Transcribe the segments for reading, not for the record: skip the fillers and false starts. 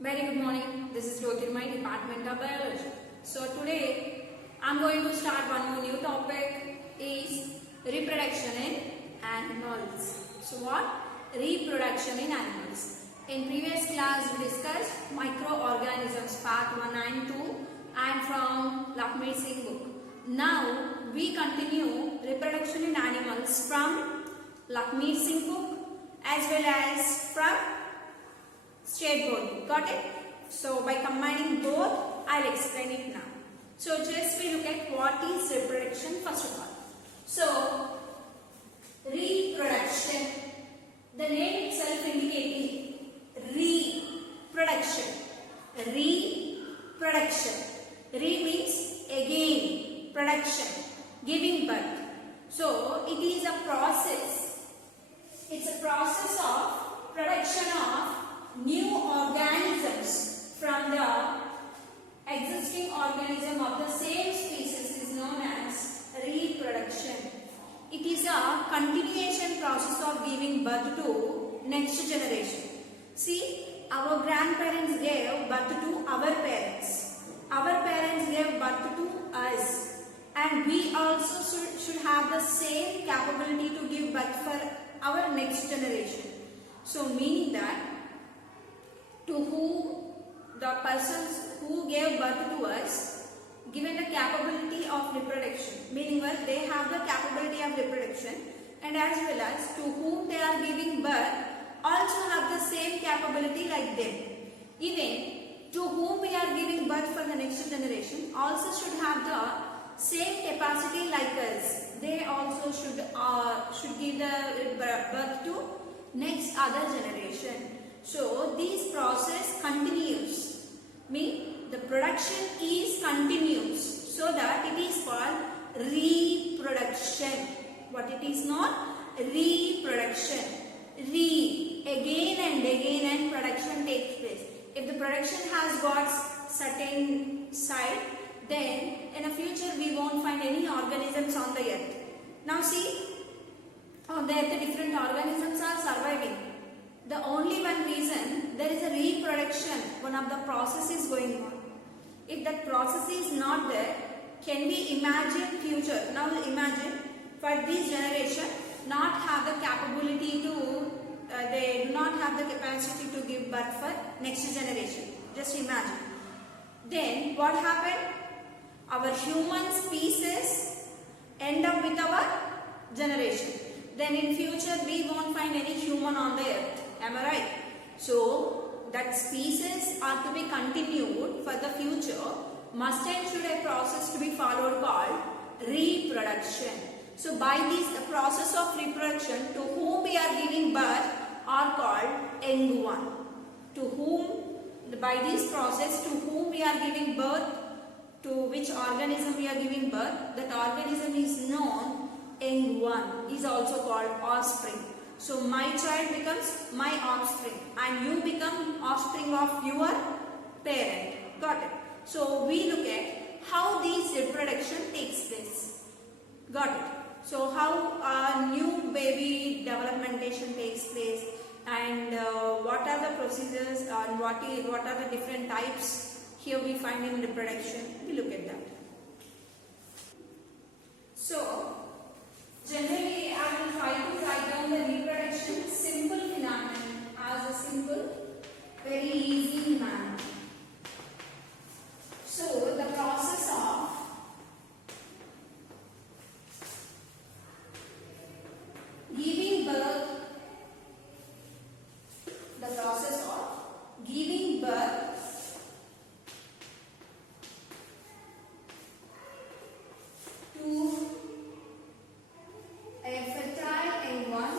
Very good morning. This is Jyotirmay, Department of Biology. So today I'm going to start one more new topic is reproduction in animals. So what? Reproduction in animals. In previous class we discussed microorganisms part 1 and 2 and from Lakshmi Singh book. Now we continue reproduction in animals from Lakshmi Singh book as well as from State board. Got it? So by combining both, I'll explain it now. So just we look at what is reproduction first of all. So reproduction, the name itself indicating reproduction. Reproduction. Re means again, production, giving birth. So it is a process. It's a process of production of new organisms from the existing organism of the same species is known as reproduction. It is a continuation process of giving birth to next generation. See, our grandparents gave birth to our parents. Our parents gave birth to us. And we also should have the same capability to give birth for our next generation. So meaning that to who the persons who gave birth to us given the capability of reproduction, meaning well they have the capability of reproduction, and as well as to whom they are giving birth also have the same capability like them. Even to whom we are giving birth for the next generation also should have the same capacity like us. They also should give the birth to next other generation. So this process continues, mean the production is continuous, so that it is called reproduction. What it is not? Reproduction. Again and again and production takes place. If the production has got certain side, then in the future we won't find any organisms on the earth. Now see, on the earth different organisms are surviving. The only one reason there is a reproduction, one of the process is going on. If that process is not there, can we imagine future? Now imagine for this generation not have the capability to, they do not have the capacity to give birth for next generation. Just imagine. Then what happened? Our human species end up with our generation. Then in future we won't find any human on the earth. Am I right? So that species are to be continued for the future. Must and should a process to be followed called reproduction. So by this process of reproduction, to whom we are giving birth are called young one. To whom, by this process, to whom we are giving birth, to which organism we are giving birth, that organism is known young one, is also called offspring. So my child becomes my offspring and you become offspring of your parent. Got it? So we look at how this reproduction takes place. Got it? So how a new baby developmentation takes place and what are the procedures and what are the different types here we find in reproduction. We look at that. So generally, I will try to write down the reproduction simple phenomenon as a simple, very easy manner. So, the process of giving birth, to a fertile young one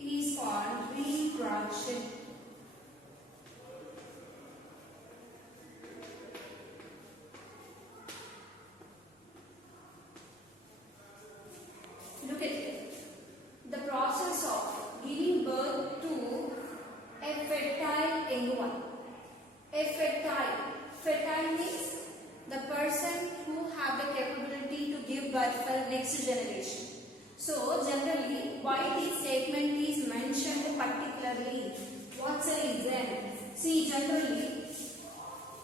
is called reproduction. Look at it. The process of giving birth to a fertile young one. A fertile Fertile means the person who have the capability to give birth for next generation. So generally, why this statement is mentioned particularly? What's the reason? See, generally,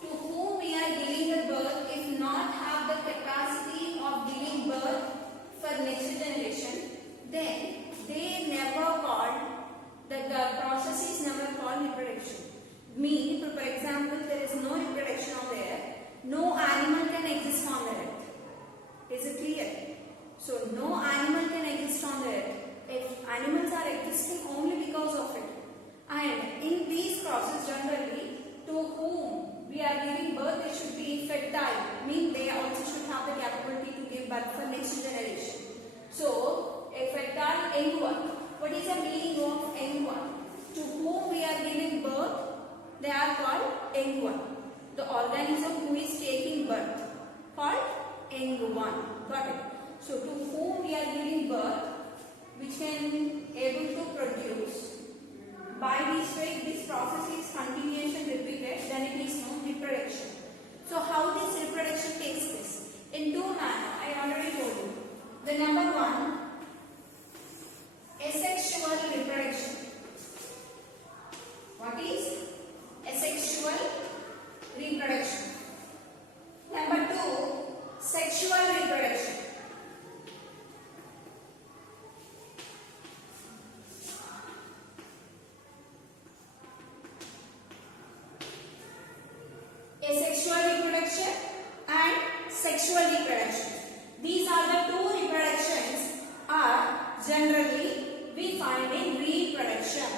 to whom we are giving the birth, if not have the capacity of giving birth for next generation, then they never called, that the process is never called reproduction. Mean, for example, there is no reproduction on there, no animal can exist on the earth. Is it clear? So no animal can exist on the earth if animals are existing only because of it. And in these process, generally, to whom we are giving birth, they should be fertile. Mean they also should have the capability to give birth for next generation. So a fertile young one. What is the meaning of young one? To whom we are giving birth, they are called young one. The organism who is taking birth, called young one. Got it? So to whom we are giving birth, which can able to produce. By this way, this process is continuation repeated, then it is known reproduction. So how this reproduction takes place? In two manners, I already told you. The number one, asexual reproduction. What is asexual reproduction? Number two, sexual reproduction. Asexual reproduction and sexual reproduction. These are the two reproductions are generally we find in reproduction.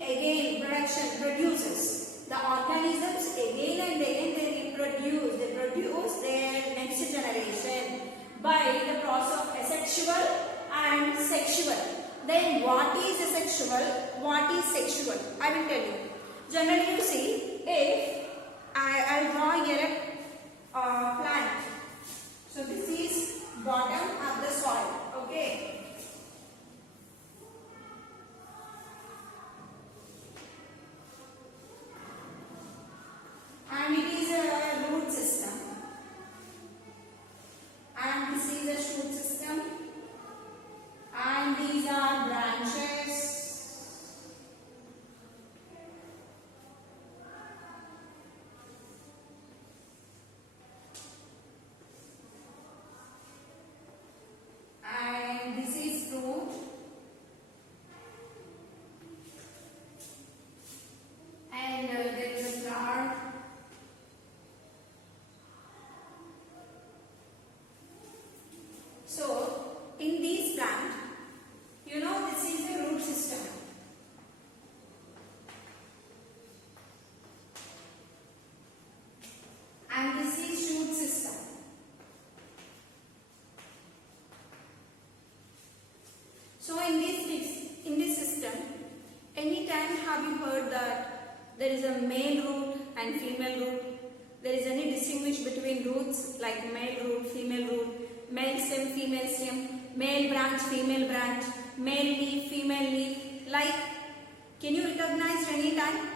Again production produces. The organisms again and again they produce their next generation by the process of asexual and sexual. Then what is asexual? What is sexual? I will tell you. Generally you see, if I'll draw here a plant. So this is bottom of the soil. Okay. And it is a root system. And this is a shoot system. And these are branches. So in this system, anytime have you heard that there is a male root and female root? There is any distinguish between roots like male root, female root, male stem, female stem, male branch, female branch, male leaf, female leaf. Like, can you recognize any time?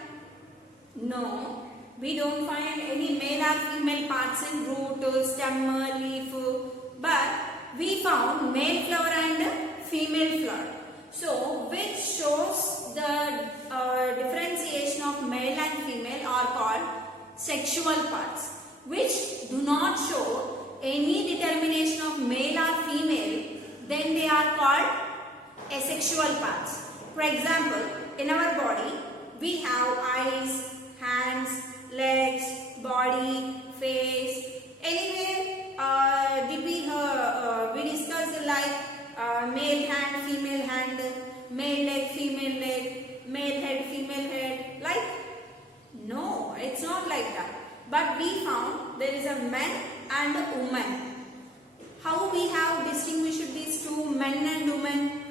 No, we don't find any male or female parts in root, stem, leaf, but we found male flower and female flower. So, which shows the differentiation of male and female are called sexual parts, which do not show any determination of male or female, then they are called asexual parts. For example, in our body, we have eyes, hands, legs, body, face. Anywhere, did we discussed like male hand, female hand, male leg, female leg, male head, female head, like? No, it's not like that. But we found there is a man and a woman. How we have distinguished these two men and women?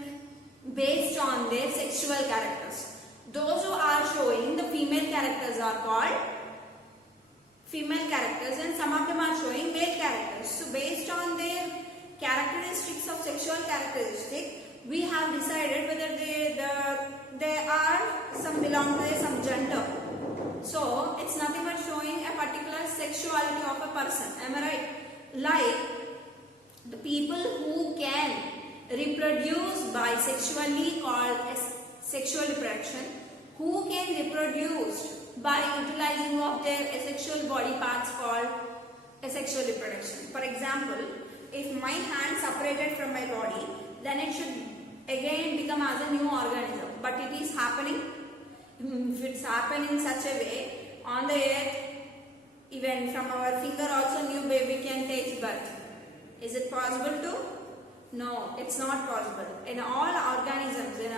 Based on their sexual characters. Those who are showing the female characters are called female characters, and some of them are showing male characters. So based on their characteristics of sexual characteristic, we have decided whether they are some belong to some gender. So it's nothing but showing a of a person. Am I right? Like the people who can reproduce bisexually called as sexual reproduction, who can reproduce by utilizing of their asexual body parts called asexual reproduction. For example, if my hand separated from my body, then it should again become as a new organism. But it is happening. If it's happening in such a way, on the earth, even from our finger also new baby can take birth. Is it possible to? No, it's not possible. In all organisms, in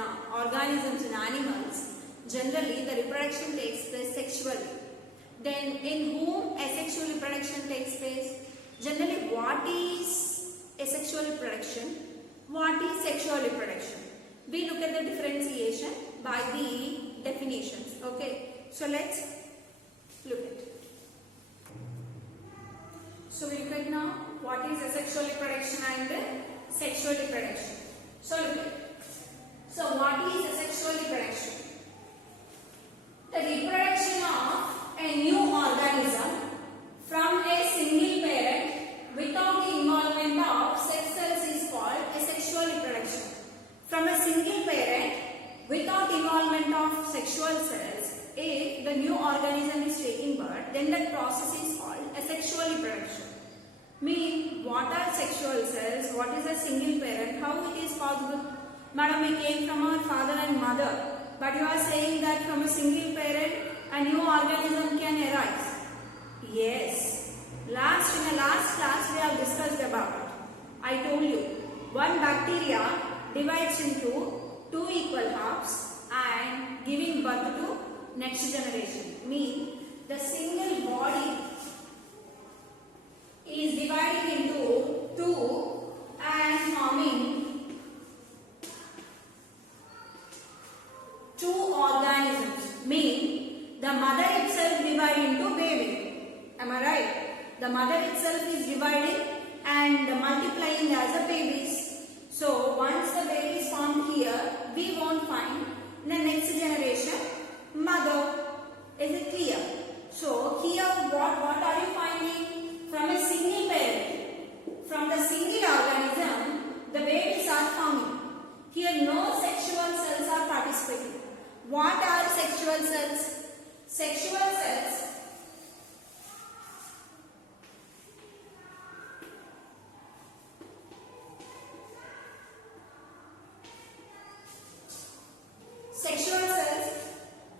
animals, generally the reproduction takes place sexually. Then in whom asexual reproduction takes place? Generally, what is asexual reproduction? What is sexual reproduction? We look at the differentiation by the definitions. Okay, so let's look at it. So we look at now what is asexual reproduction and sexual reproduction. So look at it. So what is asexual reproduction? The reproduction of a new organism from a single parent without the involvement of sex cells is called asexual reproduction. From a single parent without involvement of sexual cells, if the new organism is taking birth, then that process is called asexual reproduction. Mean, what are sexual cells? What is a single parent? How it is possible? Madam, we came from our father and mother. But you are saying that from a single parent, a new organism can arise. Yes. In the last class we have discussed about it. I told you, one bacteria divides into two equal halves and giving birth to next generation. Mean, the single body is dividing into two and forming two organisms. Mean, the mother itself divides into baby. Am I right? The mother itself is dividing and multiplying as a babies. So once the baby is formed here, we won't find in the next generation mother. Is it clear? So here what are you finding? From a single parent, from the single organism, the babies are forming. Here no sexual cells are participating. What are sexual cells? Sexual cells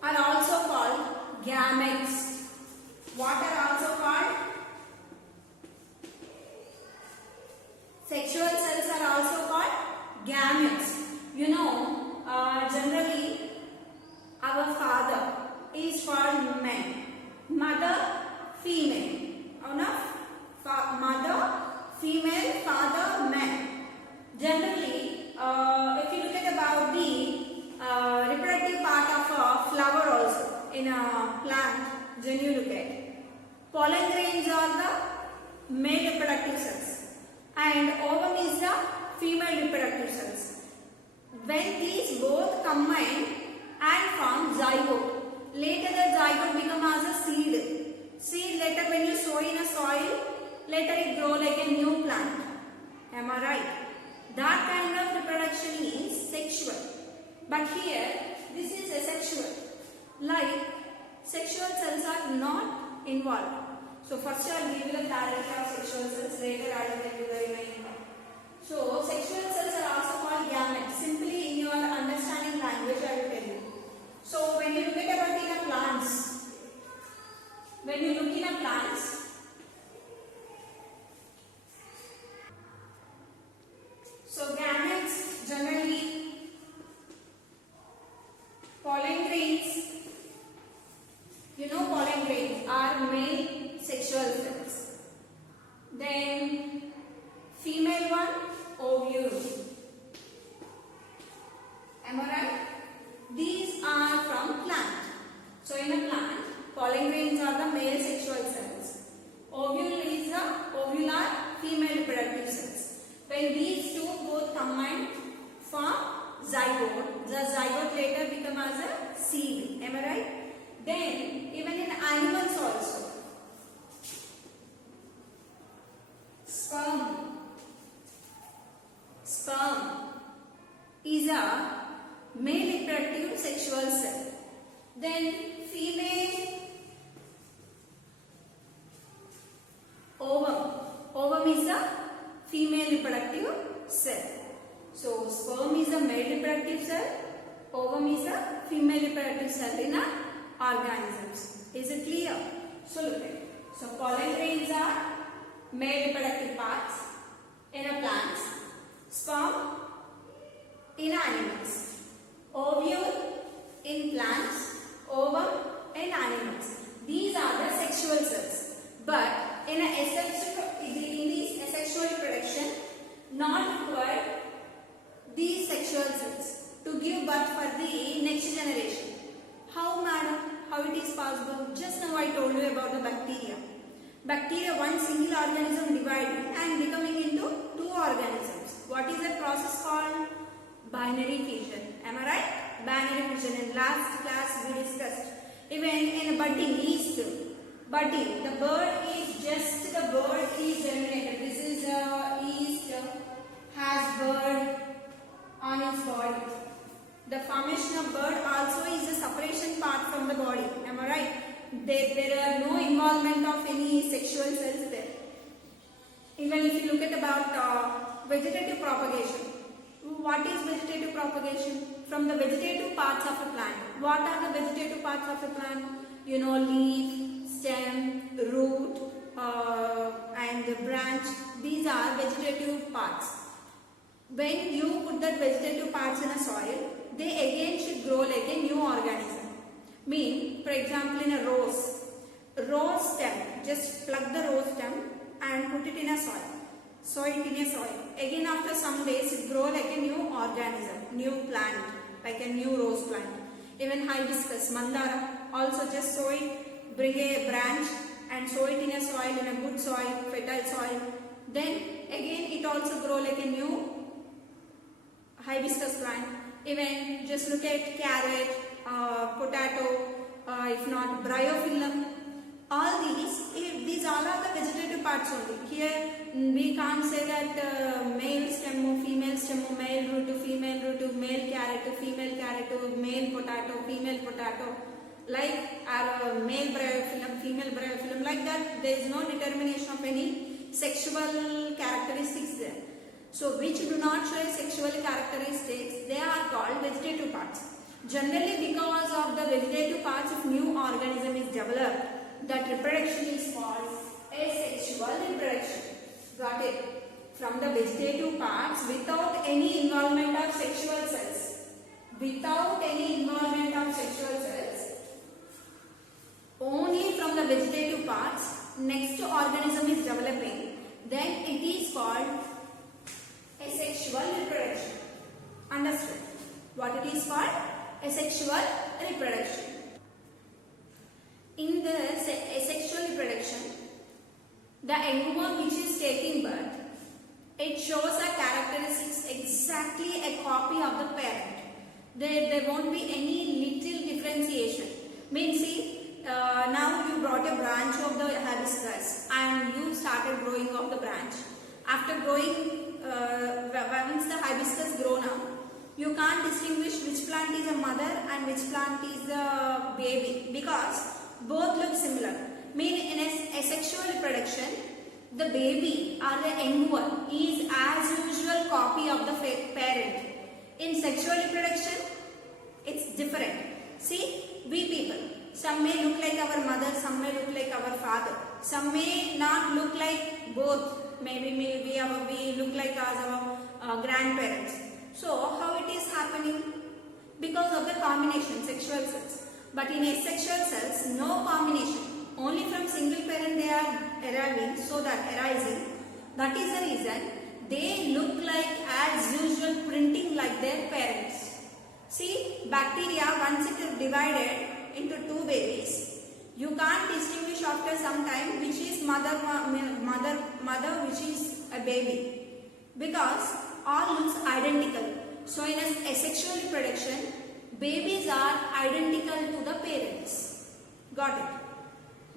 are also called gametes. What are also called? Sexual cells are also called gametes. You know, generally our father is called man, mother female. Enough? Mother female, father man. Generally, if you look at about the reproductive part of a flower also in a plant, when you look at pollen grains are the male reproductive cells and ovum is the female reproductive cells. When these both combine and form zygote, later the zygote becomes as a seed. Seed later when you sow in a soil, later it grow like a new plant. Am I right? That kind of reproduction is sexual. But here, this is asexual. Like, sexual cells are not involved. So first I will give you the clarity of sexual cells, later I will give you the remaining part. So sexual cells are also called gametes. Simply in your understanding language I will tell you. So when you look at about in a plants, when you look in a plants, so gametes generally pollen grains, you know pollen grains are male sexual cells. Then female one, ovule. Am I right? These are from plant. So in a plant, pollen grains are the male sexual cells. Ovule is the ovular female reproductive cells. When these two both combine form zygote, the zygote later become as a seed. Am I right? Then even in animals also, in organisms. Is it clear? So look at it. So pollen grains are male reproductive parts in a plant, sperm in animals, ovule in plants, ovum in animals. These are the sexual cells. But in these asexual reproduction, not required these sexual cells to give birth for the next generation. How, madam? How it is possible? Just now I told you about the bacteria. Bacteria, one single organism dividing and becoming into two organisms. What is that process called? Binary fission. Am I right? Binary fission. In last class we discussed. Even in budding yeast, budding, the bird is germinated. This is yeast has bird on its body. The formation of bird also is a separation part from the body. Am I right? There are no involvement of any sexual cells there. Even if you look at about vegetative propagation. What is vegetative propagation? From the vegetative parts of a plant. What are the vegetative parts of a plant? You know, leaf, stem, root, and the branch. These are vegetative parts. When you put that vegetative parts in a soil, they again should grow like a new organism. Mean, for example, in a rose stem, just plug the rose stem and put it in a soil. Sow it in a soil. Again after some days it grow like a new organism, new plant, like a new rose plant. Even hibiscus, mandara, also just sow it, bring a branch and sow it in a soil, in a good soil, fertile soil. Then again it also grow like a new hibiscus plant. Even just look at carrot, potato, if not bryophyllum. All these all are the vegetative parts only. Here we can't say that male stem, female stem, male root, female root, male carrot, female carrot, male potato, female potato. Like male bryophyllum, female bryophyllum. Like that, there is no determination of any sexual characteristics there. So which do not show sexual characteristics, they are called vegetative parts. Generally, because of the vegetative parts, if new organism is developed, that reproduction is called asexual reproduction. Got it? From the vegetative parts without any involvement of sexual cells. Without any involvement of sexual cells. Only from the vegetative parts, next organism is developing. Then it is called asexual reproduction. Understood? What it is called? Asexual reproduction. In the asexual reproduction, the embryo which is taking birth, it shows a characteristics exactly a copy of the parent. There won't be any little differentiation. Means see, now you brought a branch of the hibiscus and you started growing of the branch. After growing, once the hibiscus grown up, you can't distinguish which plant is a mother and which plant is the baby because both look similar. Mean in a asexual reproduction, the baby or the embryo is as usual copy of the parent. In sexual reproduction, it's different. See, we people, some may look like our mother, some may look like our father, some may not look like both. Maybe we look like as our grandparents. So how it is happening? Because of the combination, sexual cells. But in asexual cells, no combination. Only from single parent they are arising. That is the reason they look like as usual, printing like their parents. See, bacteria, once it is divided into two babies, you can't distinguish after some time which is mother, which is a baby, because all looks identical. So in a asexual reproduction, babies are identical to the parents. Got it?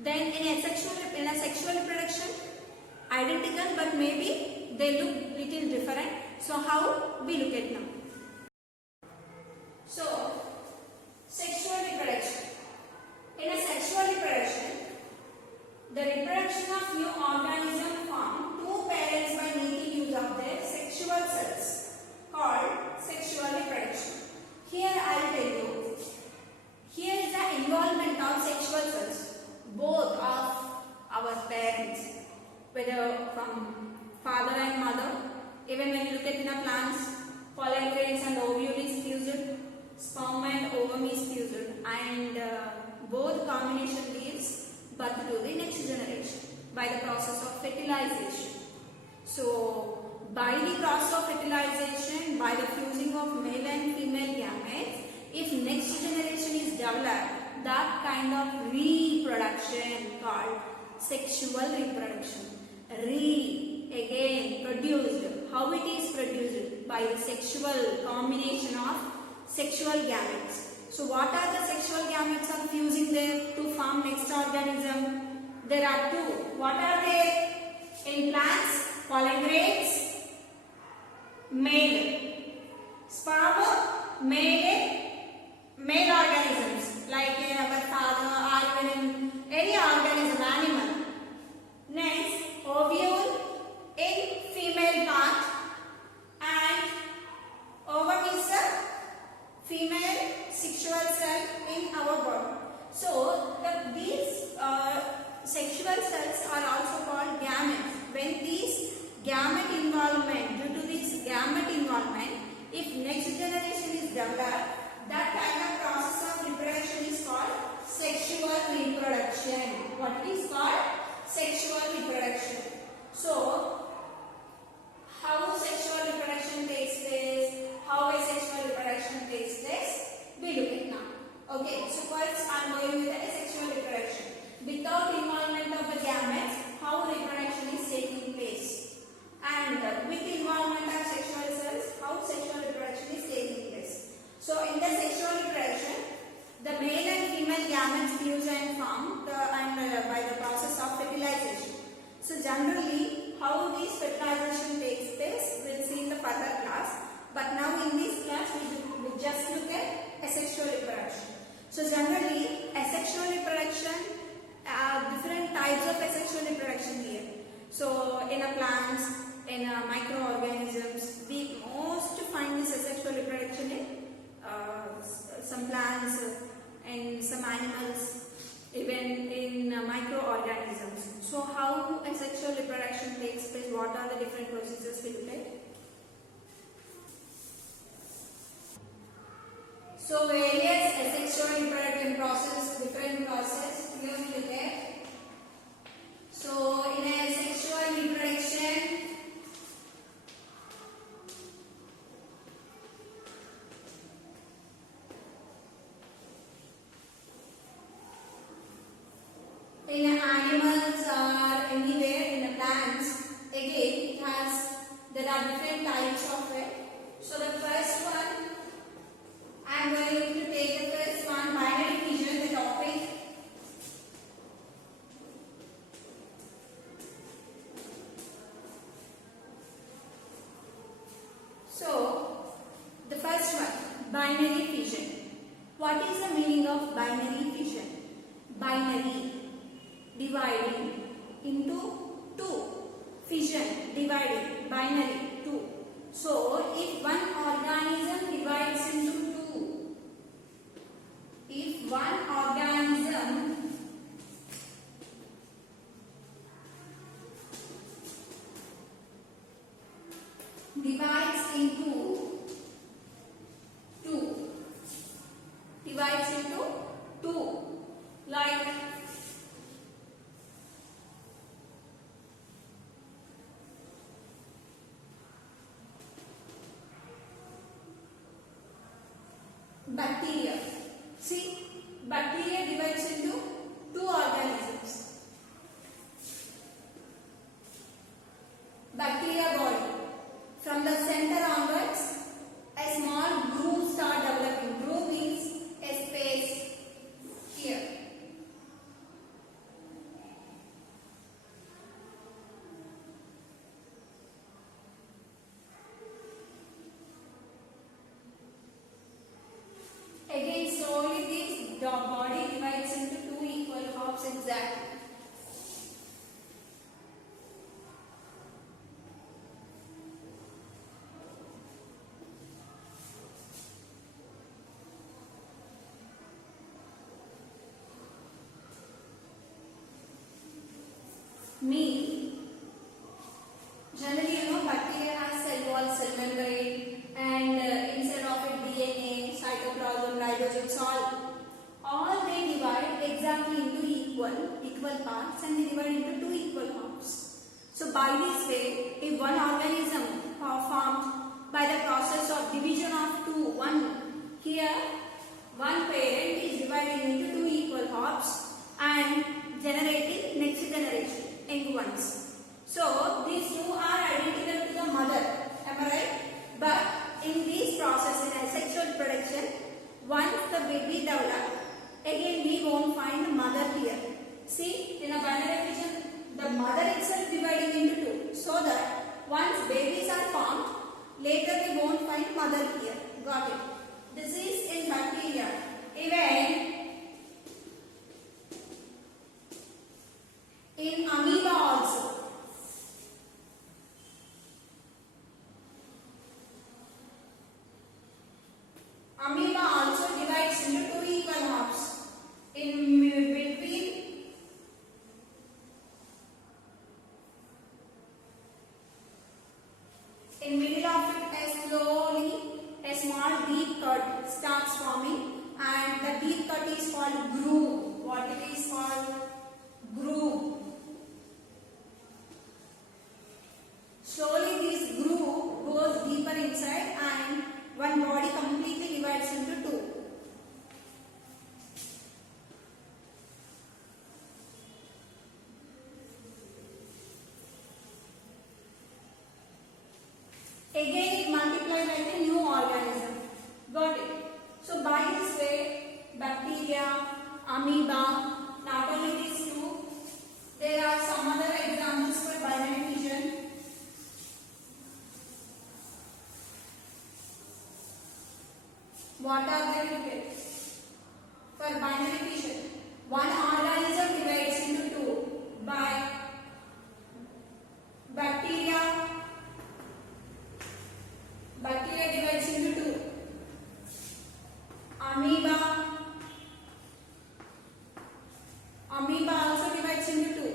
Then in a sexual reproduction, identical but maybe they look little different. So how we look at them? So sexual reproduction. In a sexual reproduction, the reproduction of new organism form two parents by making use of their sexual cells called sexual reproduction. Here I will tell you. Here is the combination gives birth to the next generation by the process of fertilization. So, by the process of fertilization, by the fusing of male and female gametes, if next generation is developed, that kind of reproduction called sexual reproduction. Again produced. How it is produced? By the sexual combination of sexual gametes. So what are the sexual gametes are fusing there to form next organism? There are two. What are they? In plants, pollen grains, male. Sperm, male organisms like our father or even any organism, animal. Next, ovule in female part, and ovum is a female sexual cell in our body. So, these sexual cells are also called gametes. When these gamete involvement, due to this gamete involvement, if next generation is developed, that kind of process of reproduction is called sexual reproduction. What is called? Sexual reproduction. So, how sexual reproduction takes place? How a sexual reproduction takes place? We look at now. Okay, so first I am going with asexual reproduction. Without involvement of the gametes, how reproduction is taking place? And with involvement of sexual cells, how sexual reproduction is taking place? So, in the sexual reproduction, the male and female gametes fuse and form by the process of fertilization. So, generally, how this fertilization takes place, we will see in the further class. But now in this class, we just look at asexual reproduction. So, generally, asexual reproduction, different types of asexual reproduction here. So, in a plants, in microorganisms, we most find this asexual reproduction in some plants and some animals, even in microorganisms. So, how asexual reproduction takes place? What are the different procedures we look at? So, various asexual reproduction process, different process. Here we look at. So, in a sexual reproduction, in animals or anywhere in the plants, again there are different types of it. So, the first one, I am going to take the first one, binary fission, the topic. So, the first one, binary fission. What is the meaning of binary fission? Binary, dividing into two. Fission, dividing, binary, two. So, if one organism divides into two, if one organism divides into two, like bacteria. See, bacteria divides into two organisms. Bacteria body. From the center onwards, a small groove start developing. Groove means a space here. Again, slowly this body divides into two equal halves exactly. Generally, bacteria has cell wall, cell membrane, and inside of it DNA, cytoplasm, ribosomes, all they divide exactly parts and they divide into two equal halves. So by this way, if one organism formed by the process of division of two, here one parent is dividing into two equal halves and generating next generation, young ones. So these two are identical to the mother, am I right? But in this process, in asexual production, once the baby develops, again we won't find the mother here. See, in a binary fission, the mother itself dividing into two, so that once babies are formed, later we won't find mother here. Got it? This is in bacteria. Even in amoeba also. Amoeba also divides into two equal halves. In middle of it, slowly a small deep cut starts forming, and the deep cut is called groove. What it is called? Groove. Slowly this groove goes deeper inside and one body completely divides into two. Again it multiplies like a new organism. Got it? So by this way, bacteria, amoeba, not only these two, there are some other examples for binary fission. What are they to get? For binary fission, one organism divides into two by bacteria. Bacteria divides into two. Amoeba. Amoeba also divides into two.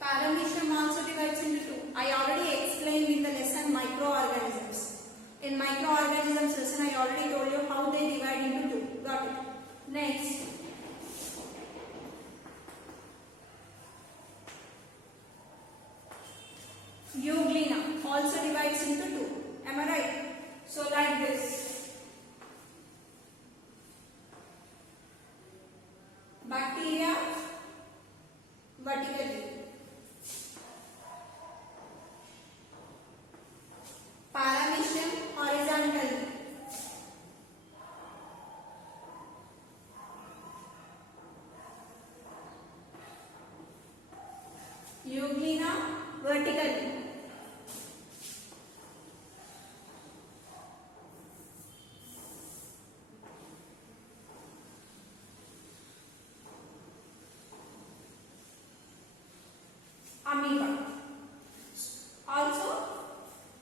Paramecium also divides into two. I already explained in the lesson microorganisms. In microorganisms lesson, I already told you how they divide into two. Got it? Next. Euglena also divides into two. Am I right? So like this. Bacteria vertically. Paramecium horizontally. Euglena vertically. Amoeba also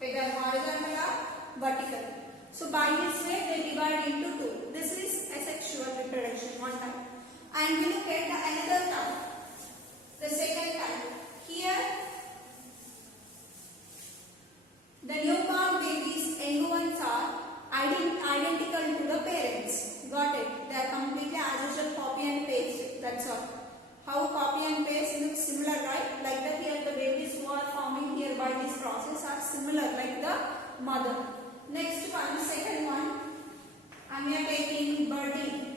either horizontal or vertical. So by this way they divide into two. This is asexual reproduction, one type. And we look at another type, the second type. Here the newborn babies, young ones are identical to the parents. Got it? They are completely as usual copy and paste. That's all. How copy and paste looks similar, right? Like that here the babies who are forming here by this process are similar like the mother. Next one, second one, and we are taking birding.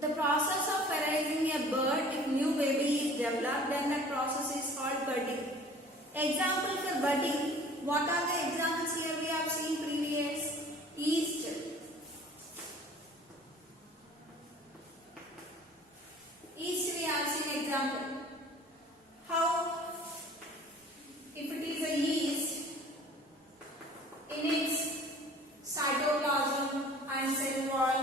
The process of fertilizing a bird, if new baby is developed, then that process is called budding. Example for budding, what are the examples here we have seen previous? Yeast. Yeast we have seen example. How? If it is a yeast, in its cytoplasm and cell wall,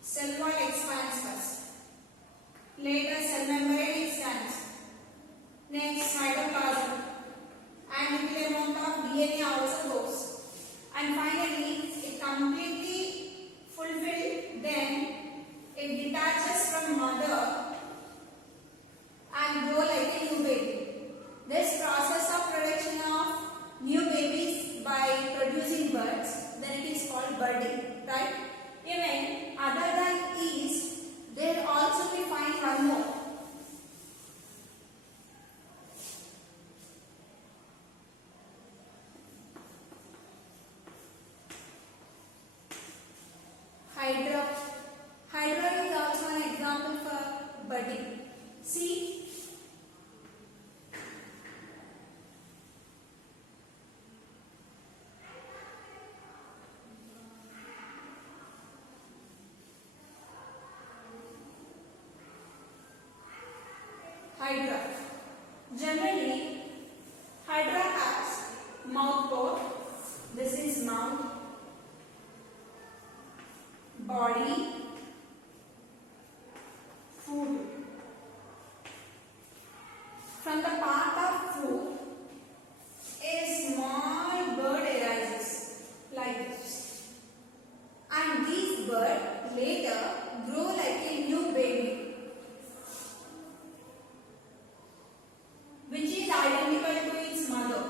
cell wall expands first. Later cell membrane expands. Next cytoplasm. And little amount of DNA also goes. And finally it completely fulfills Hydra. Generally, Hydra has mouth pore. This is mouth, body, food. From the part of food, a small bird arises like this, and this bird later grow like a new baby, which is identical to its mother.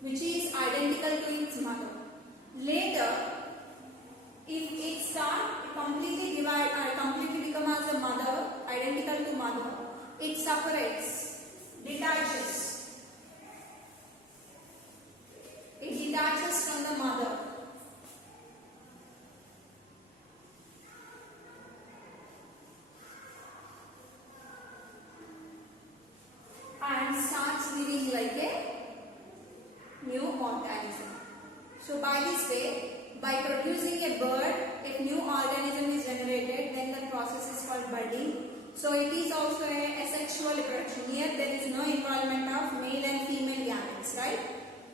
Which is identical to its mother. Later, if it starts completely divide or completely become as a mother, identical to mother, it separates, detaches. It detaches from the mother. And starts living like a new organism. So by this way, by producing a bird, a new organism is generated, then the process is called budding. So it is also a asexual reproduction. Here there is no involvement of male and female gametes, right?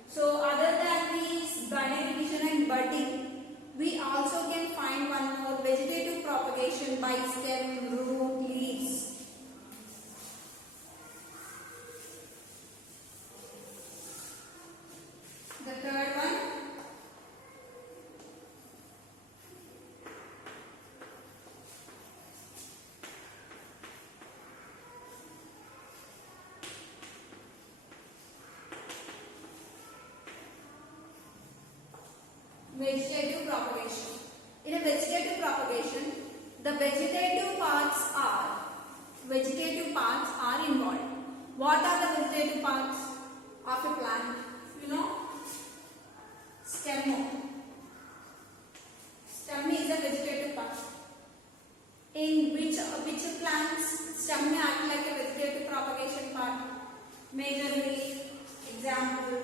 So other than these binary division and budding, we also can find one more, vegetative propagation by stem, root, leaves. The third one, vegetative propagation. In a vegetative propagation, the vegetative parts are involved. What are the vegetative parts of a plant? You know? Stem. Stem is a vegetative part. In which plants stem may act like a vegetative propagation part? Majorly, example,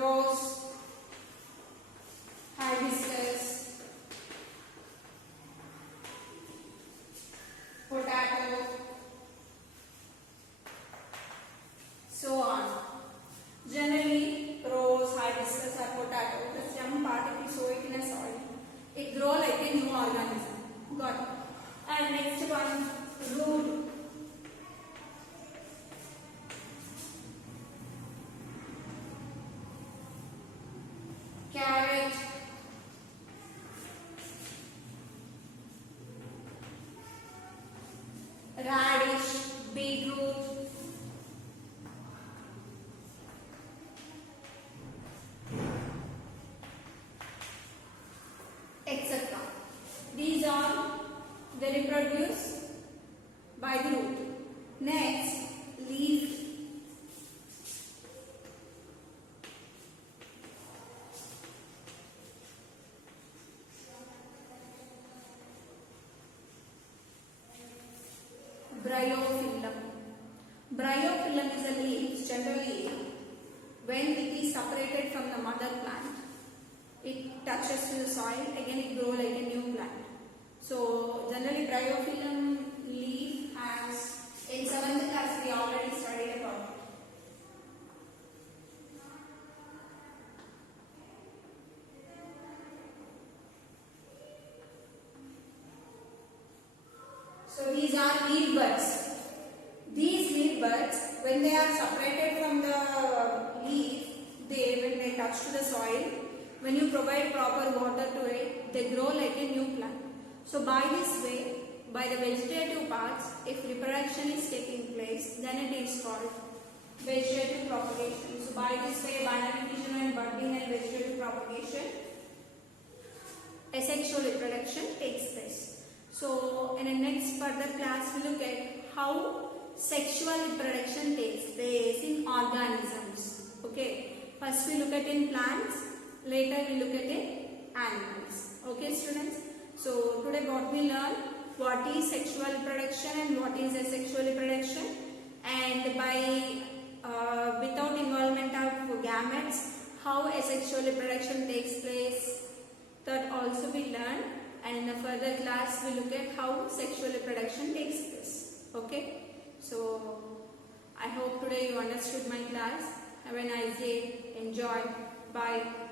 rose, hibiscus, potato, so on. Generally, rose, hibiscus or potato, the stem part, if you sow it in a soil, it grows like a new organism. Got it? And next one, root. Carrot, radish, beetroot, etc. These all they reproduce by the root. Next, leaf. Bryophyllum. Bryophyllum is a leaf. Generally, when it is separated from the mother plant, it touches to the soil, again it grows like a new plant. So generally bryophyllum leaf has, in 7th class we already studied about it. So these are leaf buds. These leaf buds, when they are separated from the leaf, when they touch to the soil, when you provide proper water to it, they grow like a new plant. So by this way, by the vegetative parts, if reproduction is taking place, then it is called vegetative propagation. So by this way, binary division and budding and vegetative propagation, asexual reproduction takes place. So in the next further class, we look at how sexual reproduction takes place in organisms. Okay. First we look at in plants, later we look at in animals. Okay students. So today what we learn, what is sexual reproduction and what is asexual reproduction, and by without involvement of gametes, how asexual reproduction takes place, that also we learn, and in a further class we look at how sexual reproduction takes place. Okay, so I hope today you understood my class. Have a nice day. Enjoy. Bye.